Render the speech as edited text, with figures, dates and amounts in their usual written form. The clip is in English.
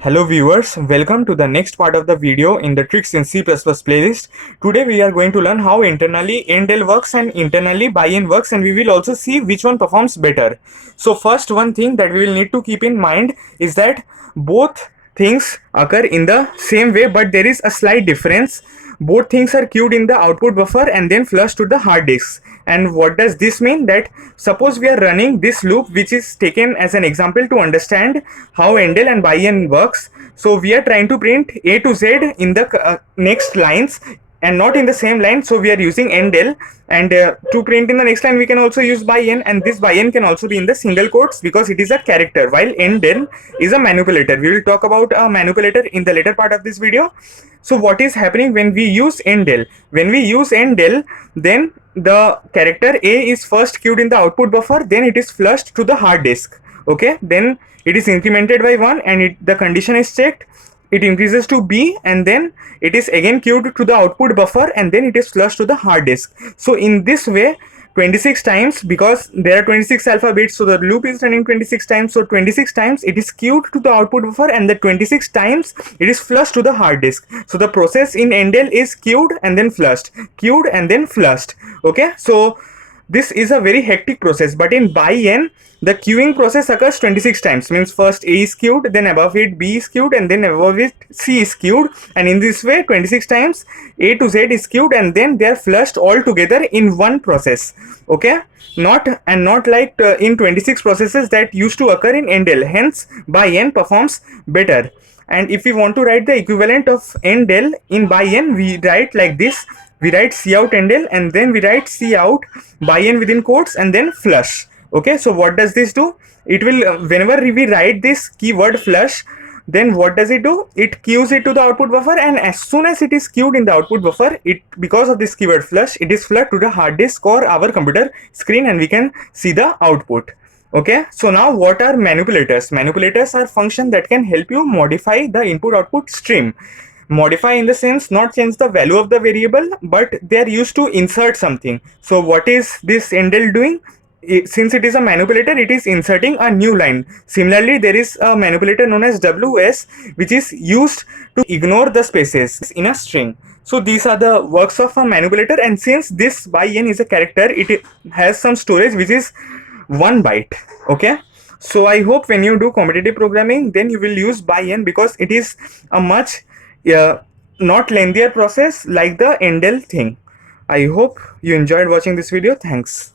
Hello viewers, welcome to the next part of the video in the Tricks in C++ playlist. Today we are going to learn how internally endl works and internally buy-in works, and we will also see which one performs better. So first, one thing that we will need to keep in mind is that both things occur in the same way, but there is a slight difference. Both things are queued in the output buffer and then flushed to the hard disk. And what does this mean? That suppose we are running this loop, which is taken as an example to understand how endl and buy-in works. So we are trying to print A to Z in the next lines and not in the same line, so we are using endl, and to print in the next line we can also use buy-in, and this buy-in can also be in the single quotes because it is a character, while endl is a manipulator. We will talk about a manipulator in the later part of this video. So what is happening when we use endl? When we use endl, then the character A is first queued in the output buffer, then it is flushed to the hard disk. Okay, then it is incremented by 1 and the condition is checked, it increases to B, and then it is again queued to the output buffer and then it is flushed to the hard disk. So in this way 26 times, because there are 26 alpha bits, so the loop is running 26 times, so 26 times it is queued to the output buffer and the 26 times it is flushed to the hard disk. So the process in endl is queued and then flushed, queued and then flushed. Okay, so this is a very hectic process, but in buy-in the queuing process occurs 26 times. Means first A is queued, then above it B is queued, and then above it C is queued, and in this way 26 times A to Z is queued and then they are flushed all together in one process. Okay, not like in 26 processes that used to occur in endl. Hence buy-in performs better. And if we want to write the equivalent of endl in buy-in, we write like this. We write cout endl and then we write cout buy-in within quotes and then flush. Okay, so what does this do? It will whenever we write this keyword flush, then what does it do? It queues it to the output buffer, and as soon as it is queued in the output buffer, it, because of this keyword flush, it is flushed to the hard disk or our computer screen and we can see the output. Okay, so now what are manipulators? Manipulators are functions that can help you modify the input output stream. Modify in the sense not change the value of the variable, but they are used to insert something. So what is this endl doing? Since it is a manipulator, it is inserting a new line. Similarly, there is a manipulator known as ws, which is used to ignore the spaces in a string. So these are the works of a manipulator, and since this buy-in is a character, it has some storage which is 1 byte. Okay, so I hope when you do competitive programming, then you will use buy-in because it is a much not lengthier process like the endl thing. I hope you enjoyed watching this video. Thanks.